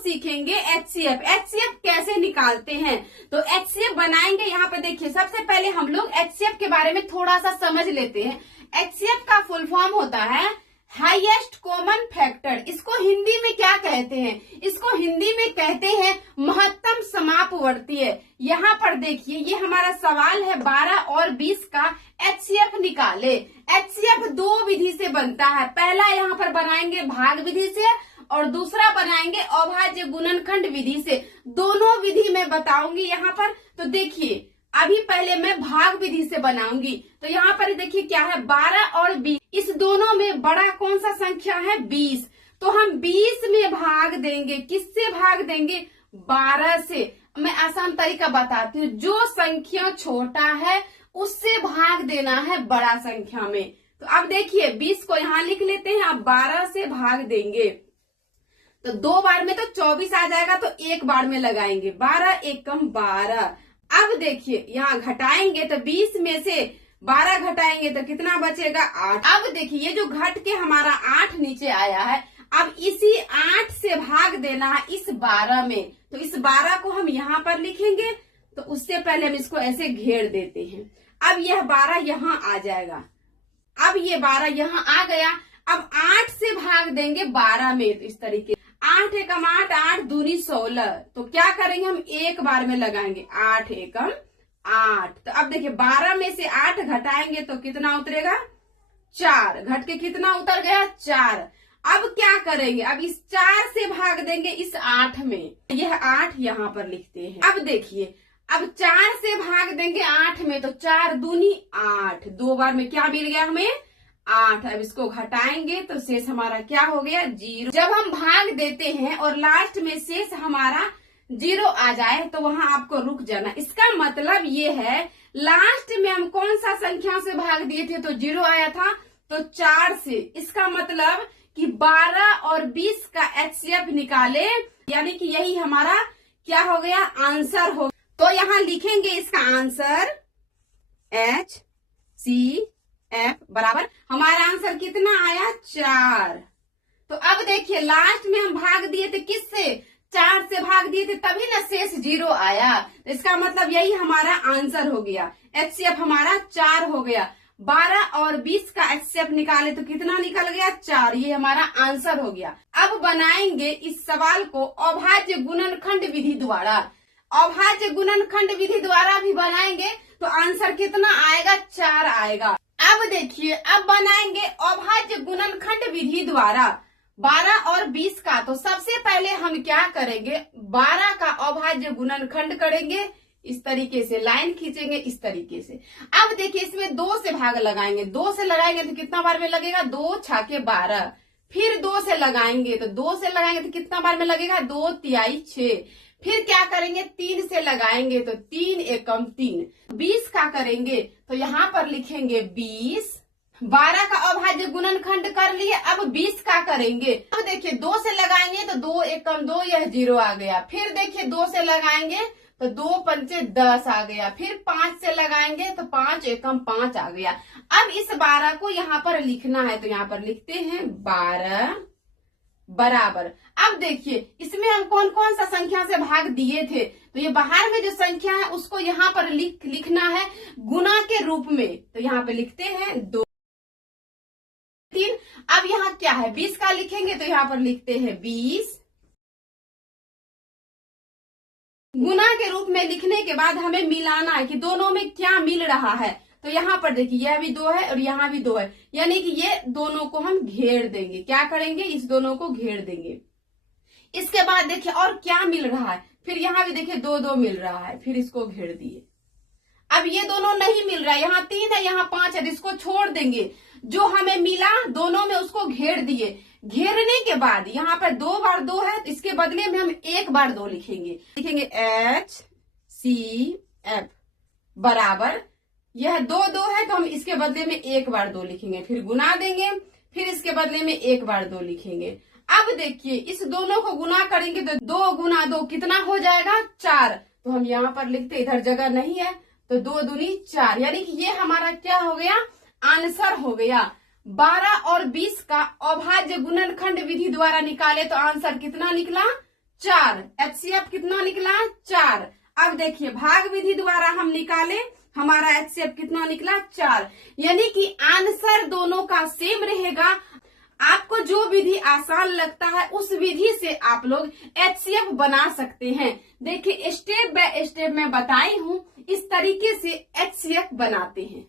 सीखेंगे HCF। HCF कैसे निकालते हैं, तो HCF बनाएंगे। यहाँ पे देखिए, सबसे पहले हम लोग HCF के बारे में थोड़ा सा समझ लेते हैं। HCF का फुल फॉर्म होता है हाईएस्ट कॉमन फैक्टर। इसको हिंदी में क्या कहते हैं, इसको हिंदी में कहते हैं महत्तम समापवर्तीय। यहाँ पर देखिए, ये हमारा सवाल है 12 और 20 का HCF निकाले। HCF दो विधि से बनता है। पहला यहाँ पर बनाएंगे भाग विधि से और दूसरा बनाएंगे अभाज्य गुणनखंड विधि से। दोनों विधि मैं बताऊंगी यहाँ पर। तो देखिए, अभी पहले मैं भाग विधि से बनाऊंगी। तो यहाँ पर देखिए क्या है, 12 और 20, इस दोनों में बड़ा कौन सा संख्या है, 20। तो हम 20 में भाग देंगे, किससे भाग देंगे, 12 से। मैं आसान तरीका बताती हूँ, जो संख्या छोटा है उससे भाग देना है बड़ा संख्या में। तो अब देखिए 20 को यहाँ लिख लेते हैं, अब 12 से भाग देंगे तो 2 बार में तो 24 आ जाएगा, तो 1 बार में लगाएंगे, 12 एकम 12। अब देखिए यहाँ घटाएंगे तो 20 में से 12 घटाएंगे तो कितना बचेगा, 8। अब देखिए ये जो घट के हमारा 8 नीचे आया है, अब इसी 8 से भाग देना है इस 12 में। तो इस 12 को हम यहाँ पर लिखेंगे। तो उससे पहले हम इसको ऐसे घेर देते हैं। अब यह 12 यहाँ आ जाएगा, अब ये 12 यहाँ आ गया। अब 8 से भाग देंगे 12 में, तो इस तरीके 8 एकम 8, 8 दूनी 16। तो क्या करेंगे, हम 1 बार में लगाएंगे, 8 एकम 8। तो अब देखिए 12 में से 8 घटाएंगे तो कितना उतरेगा, 4। घट के कितना उतर गया, 4। अब क्या करेंगे, अब इस 4 से भाग देंगे इस 8 में, यह 8 यहाँ पर लिखते हैं। अब देखिए, अब 4 से भाग देंगे 8 में, तो 4 दूनी 8, 2 बार में क्या मिल गया हमें, 8। अब इसको घटाएंगे तो शेष हमारा क्या हो गया, 0। जब हम भाग देते हैं और लास्ट में शेष हमारा 0 आ जाए तो वहां आपको रुक जाना। इसका मतलब ये है, लास्ट में हम कौन सा संख्या से भाग दिए थे तो 0 आया था, तो 4 से। इसका मतलब कि 12 और 20 का HCF निकाले, यानी कि यही हमारा क्या हो गया, आंसर हो। तो यहाँ लिखेंगे इसका आंसर HCF बराबर, हमारा आंसर कितना आया, 4। तो अब देखिए लास्ट में हम भाग दिए थे किससे, 4 से भाग दिए थे, तभी ना शेष 0 आया। तो इसका मतलब यही हमारा आंसर हो गया, HCF हमारा 4 हो गया। 12 और 20 का HCF निकाले तो कितना निकल गया, 4। ये हमारा आंसर हो गया। अब बनाएंगे इस सवाल को अभाज्य गुणनखंड विधि द्वारा। अभाज्य गुणनखंड विधि द्वारा भी बनाएंगे तो आंसर कितना आएगा, 4 आएगा। अब देखिए, अब बनाएंगे अभाज्य गुणनखंड विधि द्वारा 12 और 20 का। तो सबसे पहले हम क्या करेंगे, 12 का अभाज्य गुणनखंड करेंगे, इस तरीके से लाइन खींचेंगे, इस तरीके से। अब देखिए इसमें 2 से भाग लगाएंगे, 2 से लगाएंगे तो कितना बार में लगेगा, 2 छाके 12। फिर 2 से लगाएंगे तो 2 से लगाएंगे तो कितना बार में लगेगा, 2 तिहाई 6। फिर क्या करेंगे, 3 से लगाएंगे तो 3 एकम 3। 20 का करेंगे तो यहाँ पर लिखेंगे 20। 12 का अभाज्य गुणनखंड कर लिए, अब 20 का करेंगे। अब देखिए 2 से लगाएंगे तो 2 एकम 2, यह 0 आ गया। फिर देखिए 2 से लगाएंगे तो 2 पंचे 10 आ गया। फिर 5 से लगाएंगे तो 5 एकम 5 आ गया। अब इस 12 को यहाँ पर लिखना है, तो यहाँ पर लिखते हैं 12 बराबर। अब देखिए इसमें हम कौन कौन सा संख्या से भाग दिए थे, तो ये बाहर में जो संख्या है उसको यहाँ पर लिखना है गुना के रूप में। तो यहाँ पे लिखते हैं 2 3। अब यहाँ क्या है, 20 का लिखेंगे तो यहाँ पर लिखते हैं 20। गुना के रूप में लिखने के बाद हमें मिलाना है कि दोनों में क्या मिल रहा है। तो यहाँ पर देखिए यह भी 2 है और यहाँ भी 2 है, यानी कि ये दोनों को हम घेर देंगे। क्या करेंगे, इस दोनों को घेर देंगे। इसके बाद देखिए और क्या मिल रहा है, फिर यहाँ भी देखिए 2 2 मिल रहा है, फिर इसको घेर दिए। अब ये दोनों नहीं मिल रहा है, यहाँ 3 है, यहाँ 5 है, इसको छोड़ देंगे। जो हमें मिला दोनों में उसको घेर दिए। घेरने के बाद यहाँ पर 2 बार 2 है, तो इसके बदले में हम 1 बार 2 लिखेंगे। लिखेंगे HCF बराबर, यह 2 2 है तो हम इसके बदले में 1 बार 2 लिखेंगे। फिर गुना देंगे, फिर इसके बदले में 1 बार 2 लिखेंगे। अब देखिए इस दोनों को गुना करेंगे तो 2 गुना 2 कितना हो जाएगा, 4। तो हम यहाँ पर लिखते, इधर जगह नहीं है, तो 2 दूनी 4, यानी कि ये हमारा क्या हो गया, आंसर हो गया। 12 और 20 का अभाज्य गुणनखंड विधि द्वारा निकाले तो आंसर कितना निकला, 4। HCF कितना निकला? 4। अब देखिए भाग विधि द्वारा हम निकाले, हमारा HCF कितना निकला? 4। यानी कि आंसर दोनों का सेम रहेगा। आपको जो विधि आसान लगता है उस विधि से आप लोग HCF बना सकते हैं। देखिए स्टेप बाय स्टेप मैं बताई हूँ, इस तरीके से HCF बनाते हैं।